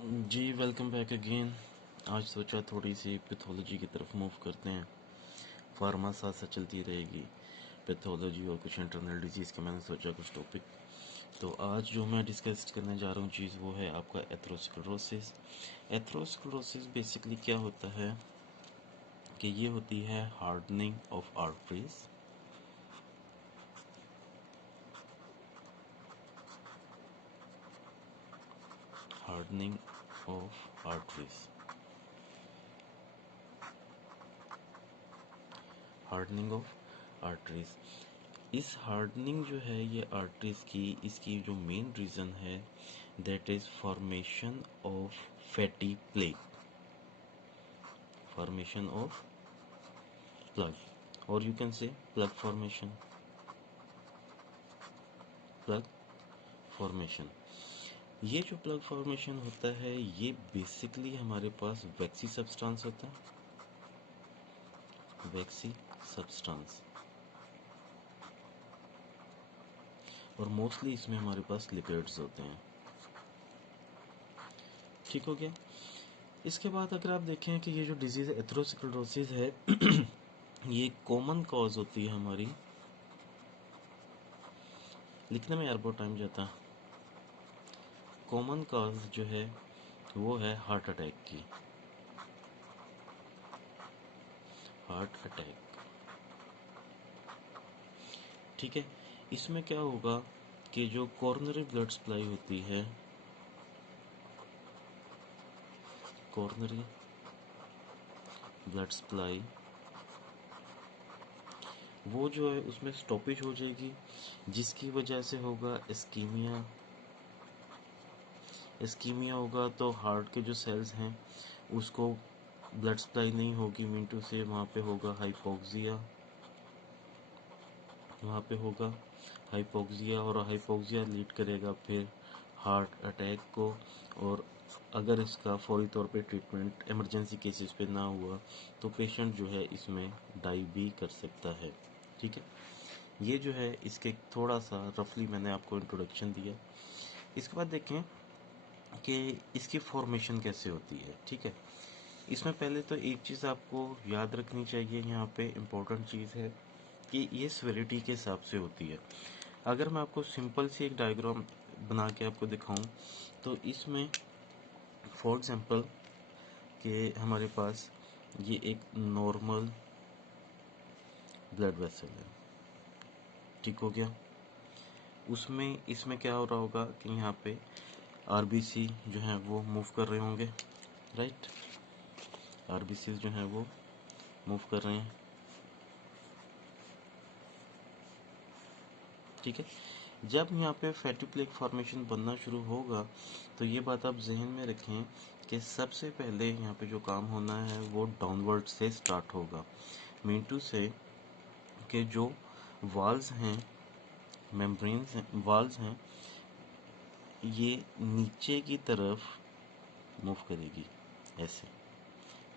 जी welcome back again. आज सोचा थोड़ी सी पैथोलॉजी की तरफ मूव करते हैं। फार्मा साथ साथ चलती रहेगी, पैथोलॉजी और कुछ इंटरनल डिजीज़ के मैंने सोचा कुछ टॉपिक। तो आज जो मैं डिस्कस करने जा रहा हूँ चीज़ वो है आपका एथरोस्क्लेरोसिस। एथरोस्क्लेरोसिस बेसिकली क्या होता है कि ये होती है hardening of arteries, hardening of arteries, hardening of arteries. इस हार्डनिंग जो है ये आर्टरीज की, इसकी जो मेन रीज़न है that is formation of fatty plaque, formation of plug, और you can say plug formation, plug formation. ये जो प्लग फॉर्मेशन होता है ये बेसिकली हमारे पास वैक्सी सब्सटेंस होता है, वैक्सी सब्सटेंस, और मोस्टली इसमें हमारे पास लिपिड्स होते हैं। ठीक हो गया। इसके बाद अगर आप देखें कि ये जो डिजीज़ एथरोस्क्लेरोसिस है ये कॉमन कॉज होती है हमारी, लिखने में यार बहुत टाइम जाता है। कॉमन कॉज जो है वो है हार्ट अटैक की, हार्ट अटैक। ठीक है। इसमें क्या होगा कि जो कॉर्नरी ब्लड सप्लाई होती है, कॉर्नरी ब्लड सप्लाई, वो जो है उसमें स्टॉपेज हो जाएगी, जिसकी वजह से होगा इस्कीमिया। इस्कीमिया होगा तो हार्ट के जो सेल्स हैं उसको ब्लड सप्लाई नहीं होगी, मिनटू से वहाँ पे होगा हाइपोक्सिया, वहाँ पे होगा हाइपोक्सिया, और हाइपोक्सिया लीड करेगा फिर हार्ट अटैक को। और अगर इसका फौरी तौर पे ट्रीटमेंट इमरजेंसी केसेस पे ना हुआ तो पेशेंट जो है इसमें डाई भी कर सकता है। ठीक है। ये जो है इसके थोड़ा सा रफली मैंने आपको इंट्रोडक्शन दिया। इसके बाद देखें कि इसकी फॉर्मेशन कैसे होती है। ठीक है। इसमें पहले तो एक चीज़ आपको याद रखनी चाहिए, यहाँ पे इम्पोर्टेंट चीज़ है कि ये सेवेरिटी के हिसाब से होती है। अगर मैं आपको सिंपल सी एक डायग्राम बना के आपको दिखाऊं तो इसमें फॉर एग्जांपल कि हमारे पास ये एक नॉर्मल ब्लड वेसल है। ठीक हो गया। उसमें इसमें क्या हो रहा होगा कि यहाँ पे आरबीसी जो है वो मूव कर रहे होंगे, राइट। आरबीसी जो है वो मूव कर रहे हैं। ठीक है। जब यहाँ पे फैटी प्लेक फॉर्मेशन बनना शुरू होगा तो ये बात आप जहन में रखें कि सबसे पहले यहाँ पे जो काम होना है वो डाउनवर्ड से स्टार्ट होगा, मीन टू से कि जो वाल्स हैं, मेम्ब्रेन्स हैं, वाल्स हैं, ये नीचे की तरफ मूव करेगी ऐसे।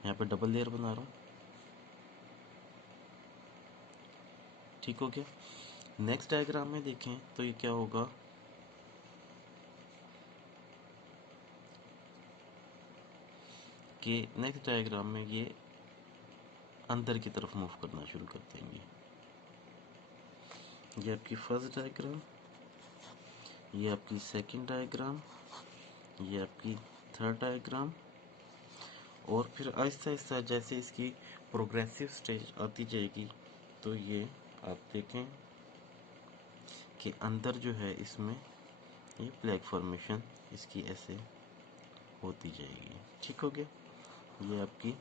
यहाँ पे डबल लेयर बना रहा हूँ। ठीक हो गया। नेक्स्ट डायग्राम में देखें तो ये क्या होगा कि नेक्स्ट डायग्राम में ये अंदर की तरफ मूव करना शुरू कर देंगे। ये आपकी फर्स्ट डायग्राम, ये आपकी सेकंड डायग्राम, ये आपकी थर्ड डायग्राम, और फिर आहिस्ता आहिस्ता जैसे इसकी प्रोग्रेसिव स्टेज आती जाएगी तो ये आप देखें कि अंदर जो है इसमें ये प्लेग फॉर्मेशन इसकी ऐसे होती जाएगी। ठीक हो गया। ये आपकी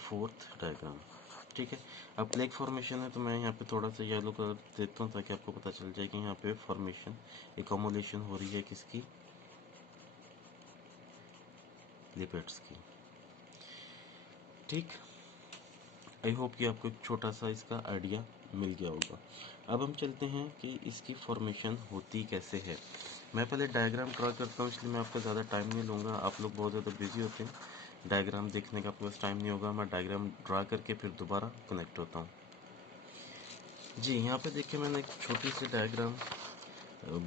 फोर्थ डायग्राम। ठीक है। अब प्लेग फॉर्मेशन है तो मैं यहाँ पे थोड़ा सा येलो कलर देता हूँ ताकि आपको पता चल जाए कि यहाँ पे फॉर्मेशन, एकमोलेशन हो रही है किसकी, लिपिड्स की। ठीक। आई होप कि आपको एक छोटा सा इसका आइडिया मिल गया होगा। अब हम चलते हैं कि इसकी फॉर्मेशन होती कैसे है। मैं पहले डायग्राम ड्रा करता हूँ, इसलिए मैं आपका ज़्यादा टाइम नहीं लूँगा। आप लोग बहुत ज़्यादा बिजी होते हैं, डायग्राम देखने का आपके पास टाइम नहीं होगा। मैं डायग्राम ड्रा करके फिर दोबारा कनेक्ट होता हूँ। जी यहाँ पे देखिए मैंने एक छोटी सी डायग्राम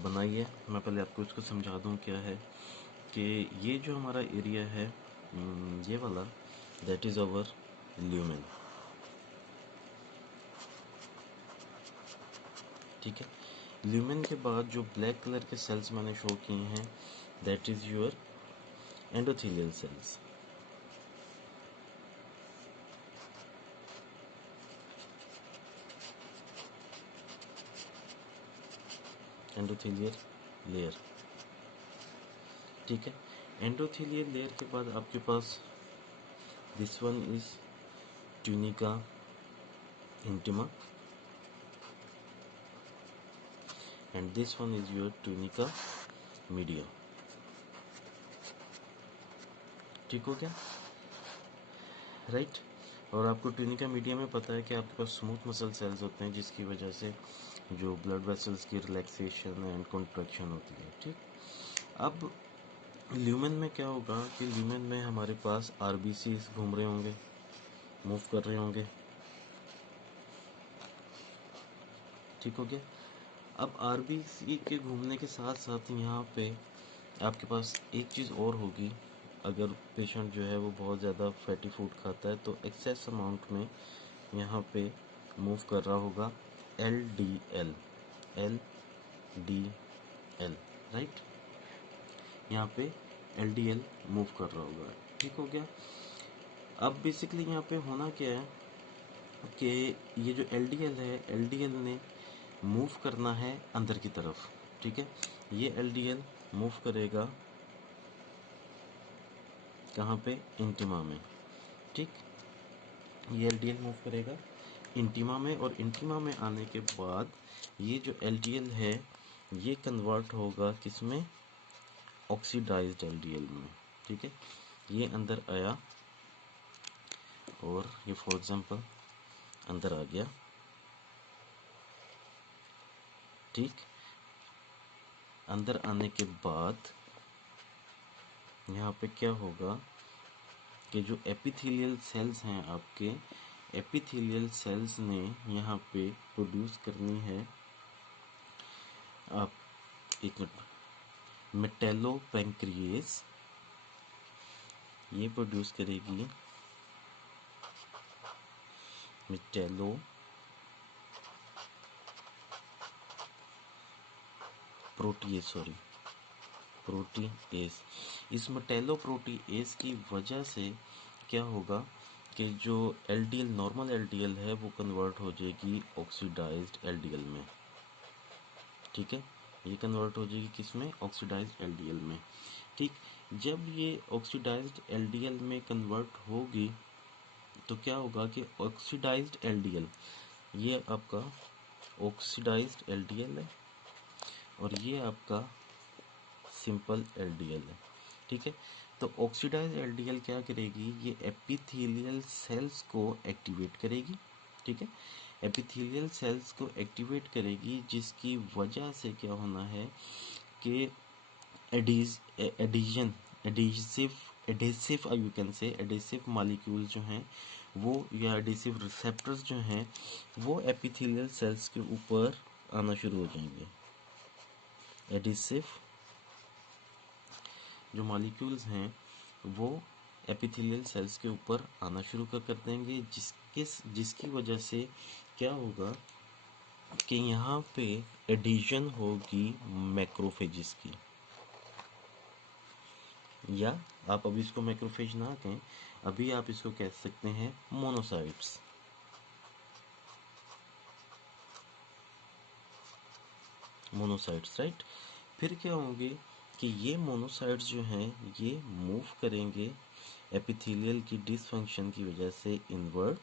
बनाई है। मैं पहले आपको इसको समझा दूँ क्या है। कि ये जो हमारा एरिया है ये वाला, दैट इज़ अवर ल्यूमेन। ठीक है, ल्यूमेन के बाद जो ब्लैक कलर के सेल्स मैंने शो किए हैं, that is your endothelial cells. Endothelial layer. ठीक है, एंडोथेलियल लेयर के बाद आपके पास this one is tunica intima and this one is your tunica media. ठीक हो गया, राइट। और आपको ट्यूनिका मीडिया में पता है कि आपके पास स्मूथ मसल सेल्स होते हैं, जिसकी वजह से जो ब्लड वेसल्स की रिलैक्सेशन एंड कॉन्ट्रैक्शन होती है। ठीक, अब ल्यूमेन में क्या होगा कि ल्यूमेन में हमारे पास आरबीसीज घूम रहे होंगे, मूव कर रहे होंगे। ठीक हो गया, अब आरबीसी के घूमने के साथ साथ यहाँ पे आपके पास एक चीज़ और होगी। अगर पेशेंट जो है वो बहुत ज़्यादा फैटी फूड खाता है तो एक्सेस अमाउंट में यहाँ पे मूव कर रहा होगा LDL, राइट। यहाँ पे LDL मूव कर रहा होगा। ठीक हो गया, अब बेसिकली यहाँ पे होना क्या है कि ये जो LDL है, LDL ने मूव करना है अंदर की तरफ। ठीक है, ये LDL मूव करेगा कहाँ पे, इंटिमा में। ठीक, ये LDL मूव करेगा इंटिमा में, और इंटिमा में आने के बाद ये जो LDL है ये कन्वर्ट होगा किसमें, ऑक्सीडाइज्ड LDL में। ठीक है, ये अंदर आया और ये फॉर एग्जांपल अंदर आ गया। ठीक, अंदर आने के बाद यहाँ पे क्या होगा कि जो एपिथेलियल सेल्स हैं आपके, एपिथेलियल सेल्स ने यहाँ पे प्रोड्यूस करनी है, आप एक मिनट, मेटेलोपेंक्रिएज ये प्रोड्यूस करेगी मेटेलो प्रोटीएस। इस मेटेलो प्रोटीएस की वजह से क्या होगा कि जो LDL नॉर्मल LDL है वो कन्वर्ट हो जाएगी ऑक्सीडाइज्ड LDL में। ठीक है, ये कन्वर्ट हो जाएगी किस में, ऑक्सीडाइज्ड LDL में। ठीक, जब ये ऑक्सीडाइज्ड LDL में कन्वर्ट होगी तो क्या होगा कि ऑक्सीडाइज्ड LDL, ये आपका ऑक्सीडाइज्ड LDL है और ये आपका सिंपल LDL है। ठीक है, तो ऑक्सीडाइज्ड LDL क्या करेगी, ये एपिथेलियल सेल्स को एक्टिवेट करेगी। ठीक है, एपिथेलियल सेल्स को एक्टिवेट करेगी, जिसकी वजह से क्या होना है कि एडेसिव यू कैन से एडेसिव मॉलिक्यूल जो हैं वो, या एडेसिव रिसेप्टर्स जो हैं वो एपिथेलियल सेल्स के ऊपर आना शुरू हो जाएंगे। एडेसिव जो मॉलिक्यूल्स हैं वो एपिथेलियल सेल्स के ऊपर आना शुरू कर देंगे, जिसकी वजह से क्या होगा कि यहाँ पे एडिशन होगी मैक्रोफेजिस की, या आप अभी इसको मैक्रोफेज ना कहें, अभी आप इसको कह सकते हैं मोनोसाइट्स। राइट। फिर क्या होंगे कि ये मोनोसाइट्स जो हैं ये मूव करेंगे एपिथेलियल की डिसफंक्शन की वजह से इनवर्ड,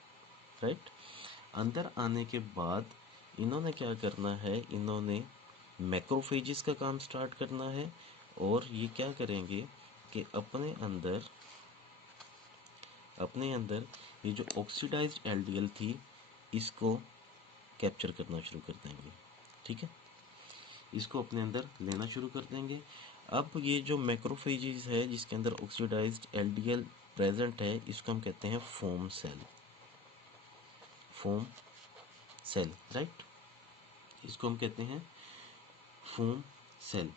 राइट। अंदर आने के बाद इन्होंने क्या करना है, इन्होंने मैक्रोफेजिस का काम स्टार्ट करना है, और ये क्या करेंगे कि अपने अंदर ये जो ऑक्सीडाइज्ड LDL थी इसको कैप्चर करना शुरू कर देंगे। ठीक है, इसको अपने अंदर लेना शुरू कर देंगे। अब ये जो मैक्रोफेजिस है जिसके अंदर ऑक्सीडाइज्ड LDL प्रेजेंट है, इसको हम कहते हैं फोम सेल, राइट। इसको हम कहते हैं फोम सेल।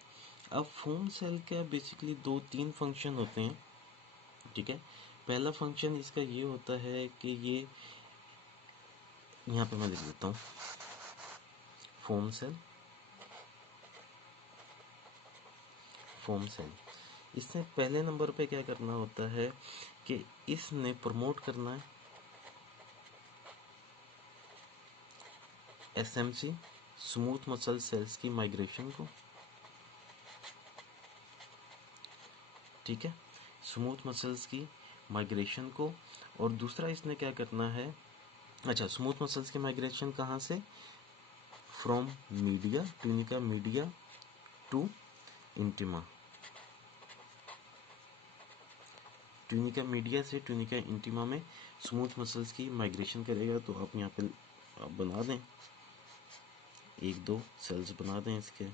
अब फोम सेल का बेसिकली 2-3 फंक्शन होते हैं, ठीक है। पहला फंक्शन इसका ये होता है कि ये यहाँ पे मैं लिख देता हूँ फोम सेल। इसने पहले नंबर पे क्या करना होता है कि इसने प्रमोट करना है एसएमसी स्मूथ मसल सेल्स की माइग्रेशन को, ठीक है, स्मूथ मसल्स की माइग्रेशन को। और दूसरा इसने क्या करना है, अच्छा, स्मूथ मसल्स की माइग्रेशन कहाँ से, from media, tunica media to intima, tunica media से ट्यूनिका इंटिमा में स्मूथ मसल्स की माइग्रेशन करेगा। तो आप यहाँ पे आप बना दें, 1-2 सेल्स बना दें इसके,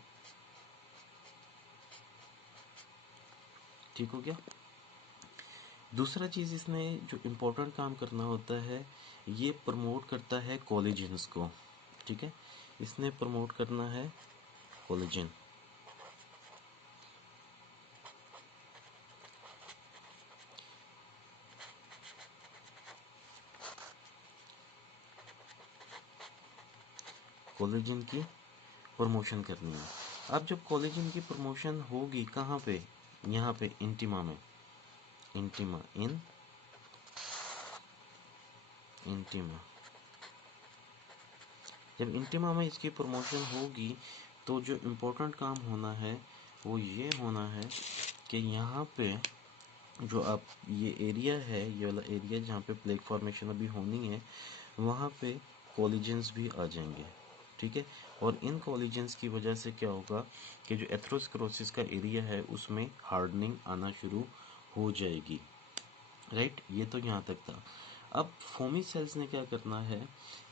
ठीक हो गया। दूसरा चीज़ इसने जो इम्पोर्टेंट काम करना होता है, ये प्रमोट करता है कोलेजन्स को, ठीक है, इसने प्रमोट करना है कोलेजन। कोलेजन की प्रमोशन करनी है। अब जब कोलेजन की प्रमोशन होगी कहाँ पे, यहाँ पे इंटिमा में, इंटिमा इन इंटिमा, जब इंटिमा में इसकी प्रमोशन होगी तो जो इम्पोर्टेंट काम होना है वो ये होना है कि यहाँ पे जो आप ये एरिया है, ये वाला एरिया जहाँ पे प्लेक फॉर्मेशन अभी होनी है, वहाँ पे कोलिजन्स भी आ जाएंगे, ठीक है। और इन कोलिजन्स की वजह से क्या होगा कि जो एथेरोस्क्लेरोसिस का एरिया है उसमें हार्डनिंग आना शुरू हो जाएगी, राइट। ये तो यहाँ तक था। अब फोमी सेल्स ने क्या करना है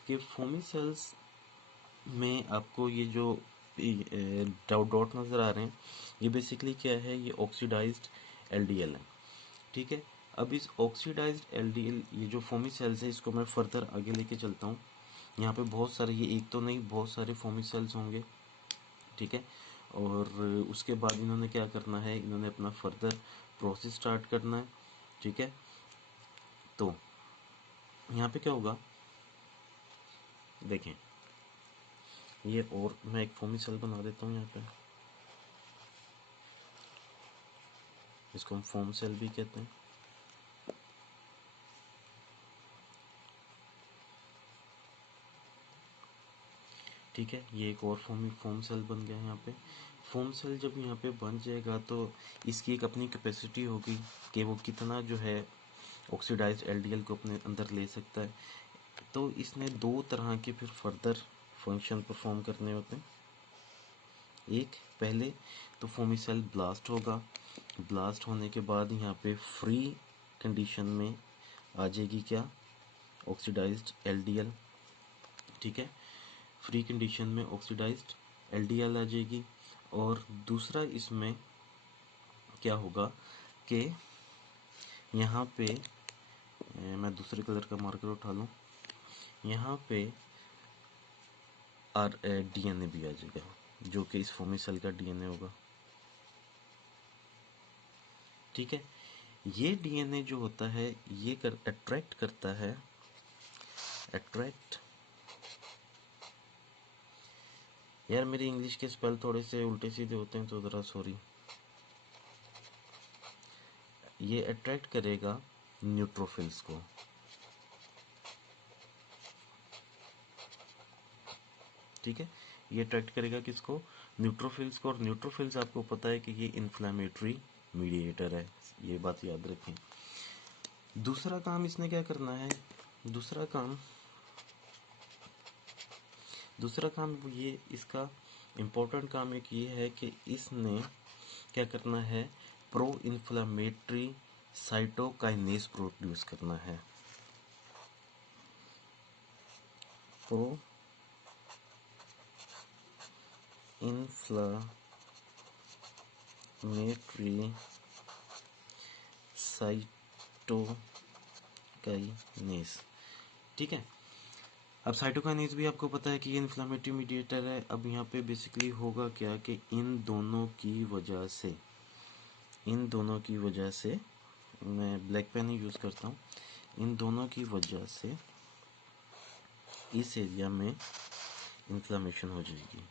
कि फोमी सेल्स में आपको ये जो डॉट डॉट नज़र आ रहे हैं, ये बेसिकली क्या है, ये ऑक्सीडाइज्ड एलडीएल है, ठीक है। अब इस ऑक्सीडाइज्ड एलडीएल, ये जो फोमी सेल्स है, इसको मैं फर्दर आगे लेके चलता हूँ। यहाँ पे बहुत सारे, ये एक तो नहीं, बहुत सारे फोमी सेल्स होंगे, ठीक है। और उसके बाद इन्होंने क्या करना है, इन्होंने अपना फर्दर प्रोसेस स्टार्ट करना है, ठीक है। तो यहाँ पे क्या होगा, देखें, ये और मैं एक फोमी सेल बना देता हूँ यहाँ पे, इसको हम फोम सेल भी कहते हैं, ठीक है। ये एक और फोम सेल बन गया है यहाँ पे। फोम सेल जब यहाँ पे बन जाएगा तो इसकी एक अपनी कैपेसिटी होगी कि वो कितना जो है ऑक्सीडाइज्ड एलडीएल को अपने अंदर ले सकता है। तो इसने 2 तरह के फिर फर्दर फंक्शन परफॉर्म करने होते हैं। एक, पहले तो फोमी सेल ब्लास्ट होगा, ब्लास्ट होने के बाद यहाँ पे फ्री कंडीशन में आ जाएगी क्या, ऑक्सीडाइज्ड एलडीएल, ठीक है, फ्री कंडीशन में ऑक्सीडाइज्ड एलडीएल आ जाएगी। और दूसरा इसमें क्या होगा कि यहाँ पे मैं दूसरे कलर का मार्कर उठा लूँ, यहाँ पे डीएनए भी आ जाएगा, जो कि इस फोमी सेल का डीएनए होगा, ठीक है। ये डीएनए जो होता है ये अट्रैक्ट करता है, अट्रैक्ट, यार मेरी इंग्लिश के स्पेल थोड़े से उल्टे सीधे होते हैं तो ज़रा सॉरी। ये अट्रैक्ट करेगा न्यूट्रोफिल्स को, ठीक है। ये अट्रैक्ट करेगा किसको, न्यूट्रोफिल्स को। और न्यूट्रोफिल्स आपको पता है कि ये इन्फ्लेमेटरी मीडिएटर है, ये बात याद रखें। दूसरा काम इसने क्या करना है, दूसरा काम ये इसका इम्पोर्टेंट काम एक ये है कि इसने क्या करना है, प्रो इन्फ्लेमेटरी साइटोकाइनेस प्रोड्यूस करना है, प्रो इन्फ्लेमेटरी साइटोकाइनेस, ठीक है। अब साइटोकाइनेज भी आपको पता है कि ये इन्फ्लेमेटरी मीडिएटर है। अब यहाँ पे बेसिकली होगा क्या कि इन दोनों की वजह से मैं ब्लैक पेन ही यूज़ करता हूँ। इन दोनों की वजह से इस एरिया में इन्फ्लेमेशन हो जाएगी,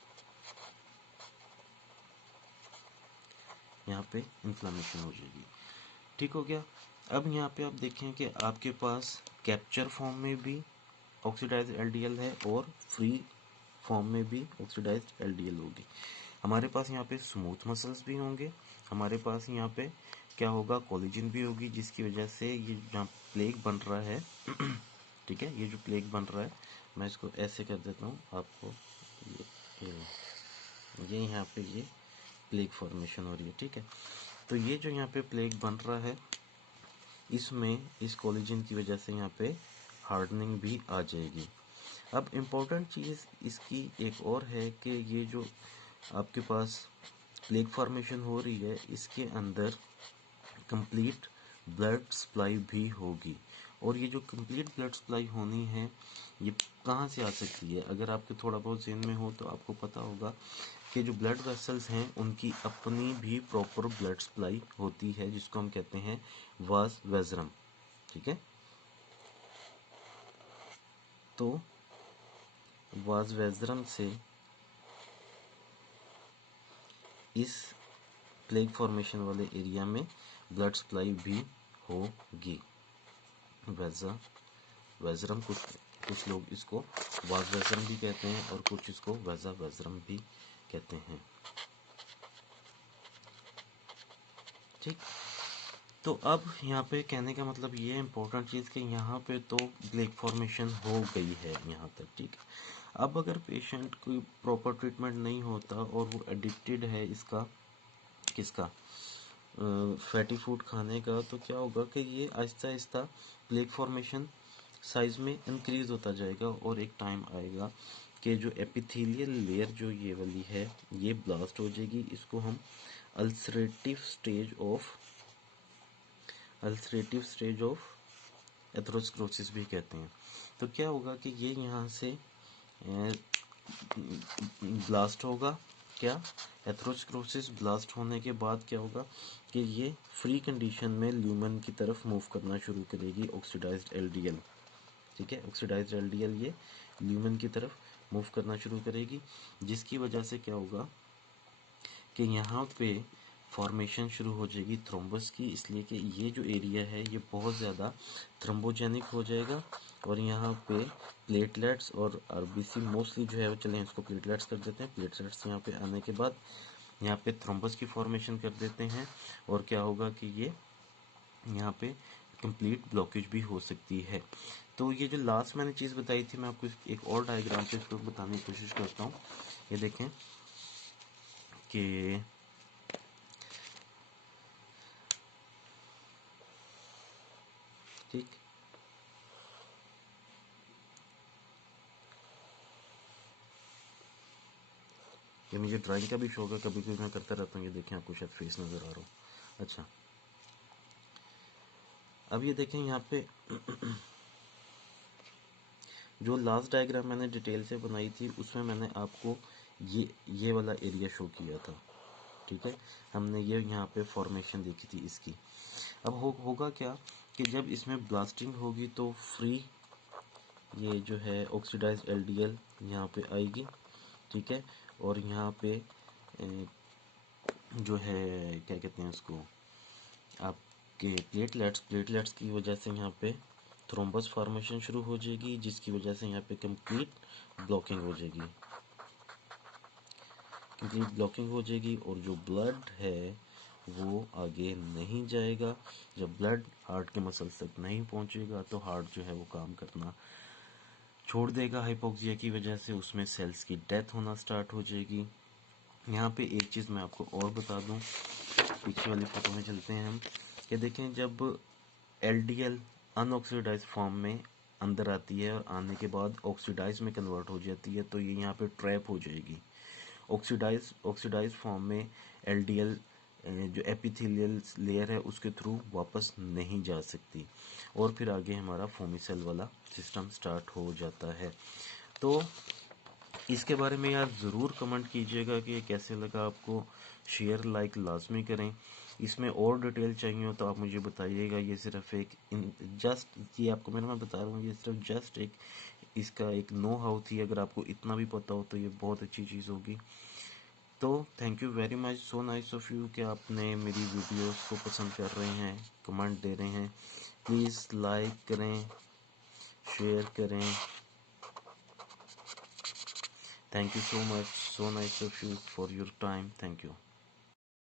यहाँ पे इन्फ्लेमेशन हो जाएगी। ठीक हो गया। अब यहाँ पे आप देखें कि आपके पास कैप्चर फॉर्म में भी ऑक्सीडाइज्ड एलडीएल है और फ्री फॉर्म में भी ऑक्सीडाइज्ड एलडीएल होगी। हमारे पास यहाँ पे स्मूथ मसल्स भी होंगे, हमारे पास यहाँ पे क्या होगा, कोलेजन भी होगी, जिसकी वजह से ये जहाँ प्लेग बन रहा है ठीक है, ये जो प्लेग बन रहा है, मैं इसको ऐसे कर देता हूँ आपको, ये यहाँ पे ये प्लेग फॉर्मेशन हो रही है। ठीक है, तो ये जो यहाँ पे प्लेग बन रहा है, इसमें इस कोलेजन की वजह से यहाँ पे हार्डनिंग भी आ जाएगी। अब इम्पोर्टेंट चीज़ इसकी एक और है कि ये जो आपके पास प्लेग फॉर्मेशन हो रही है, इसके अंदर कंप्लीट ब्लड सप्लाई भी होगी। और ये जो कंप्लीट ब्लड सप्लाई होनी है, ये कहाँ से आ सकती है? अगर आपके थोड़ा बहुत ज़हन में हो तो आपको पता होगा कि जो ब्लड वेसल्स हैं उनकी अपनी भी प्रॉपर ब्लड सप्लाई होती है, जिसको हम कहते हैं वास वेजरम। ठीक है, तो वास वेजरम से इस प्लेग फॉर्मेशन वाले एरिया में ब्लड सप्लाई भी होगी। वेजरम, कुछ लोग इसको वास वेजरम भी कहते हैं और कुछ इसको वजा वेजरम भी कहते हैं। ठीक, तो अब यहाँ पे कहने का मतलब ये इम्पोर्टेंट चीज़ कि यहाँ पे तो प्लेग फॉर्मेशन हो गई है यहाँ तक। ठीक, अब अगर पेशेंट कोई प्रॉपर ट्रीटमेंट नहीं होता और वो एडिक्टेड है इसका, किसका, फैटी फूड खाने का, तो क्या होगा कि ये Aahista Aahista plague formation size में इंक्रीज होता जाएगा और एक टाइम आएगा कि जो एपिथेलियल लेयर जो ये वाली है ये ब्लास्ट हो जाएगी। इसको हम अल्सरेटिव स्टेज ऑफ एथेरोस्क्लेरोसिस भी कहते हैं। तो क्या होगा कि ये यहाँ से ब्लास्ट होगा, क्या, एथेरोस्क्लेरोसिस ब्लास्ट होने के बाद क्या होगा कि ये फ्री कंडीशन में ल्यूमन की तरफ मूव करना शुरू करेगी ऑक्सीडाइज्ड एलडीएल। ठीक है, ऑक्सीडाइज्ड एलडीएल ये ल्यूमन की तरफ मूव करना शुरू करेगी, जिसकी वजह से क्या होगा कि यहाँ पे फॉर्मेशन शुरू हो जाएगी थ्रोम्बस की, इसलिए कि ये जो एरिया है ये बहुत ज़्यादा थ्रोम्बोजेनिक हो जाएगा और यहाँ पे प्लेटलेट्स और आरबीसी मोस्टली जो है वो, चलें इसको प्लेटलेट्स कर देते हैं, प्लेटलेट्स यहाँ पे आने के बाद यहाँ पे थ्रोम्बस की फॉर्मेशन कर देते हैं और क्या होगा कि ये यहाँ पे कंप्लीट ब्लॉकेज भी हो सकती है। तो ये जो लास्ट मैंने चीज़ बताई थी, मैं आपको एक और डायग्राम पे इसको बताने की कोशिश करता हूँ। ये देखें कि ठीक, ये मुझे ड्राइंग का भी शौक है, कभी कभी मैं करता रहता हूँ। ये देखें, आपको शायद फेस नज़र आ रहा हो। अच्छा, अब ये देखें यहाँ पे जो लास्ट डायग्राम मैंने डिटेल से बनाई थी उसमें मैंने आपको ये वाला एरिया शो किया था। ठीक है, हमने ये यहाँ पे फॉर्मेशन देखी थी इसकी। अब होगा क्या कि जब इसमें ब्लास्टिंग होगी तो फ्री ये जो है ऑक्सीडाइज्ड एलडीएल यहाँ पे आएगी। ठीक है, और यहाँ पे जो है क्या कहते हैं उसको, आपके प्लेटलेट्स की वजह से यहाँ पे थ्रोम्बस फॉर्मेशन शुरू हो जाएगी, जिसकी वजह से यहाँ पे कंप्लीट ब्लॉकिंग हो जाएगी और जो ब्लड है वो आगे नहीं जाएगा। जब ब्लड हार्ट के मसल्स तक नहीं पहुंचेगा तो हार्ट जो है वो काम करना छोड़ देगा हाइपोक्सिया की वजह से, उसमें सेल्स की डेथ होना स्टार्ट हो जाएगी। यहाँ पे एक चीज़ मैं आपको और बता दूं, पीछे वाली फोटो में चलते हैं हम, कि देखें जब एलडीएल अनऑक्सीडाइज फॉर्म में अंदर आती है और आने के बाद ऑक्सीडाइज में कन्वर्ट हो जाती है, तो ये यहाँ पे ट्रैप हो जाएगी। ऑक्सीडाइज फॉर्म में एलडीएल जो एपिथेलियल लेयर है उसके थ्रू वापस नहीं जा सकती, और फिर आगे हमारा फोमिसेल वाला सिस्टम स्टार्ट हो जाता है। तो इसके बारे में यार ज़रूर कमेंट कीजिएगा कि ये कैसे लगा आपको। शेयर लाइक लाजमी करें। इसमें और डिटेल चाहिए हो तो आप मुझे बताइएगा। ये सिर्फ एक ये आपको मैं बता रहा हूँ, ये सिर्फ जस्ट एक इसका एक नो हाउ थी। अगर आपको इतना भी पता हो तो ये बहुत अच्छी चीज़ होगी। तो thank you very much, so nice of you कि आपने मेरी वीडियोस को पसंद कर रहे हैं, कमेंट दे रहे हैं। प्लीज़ लाइक करें, शेयर करें। Thank you so much. So nice of you for your time. Thank you.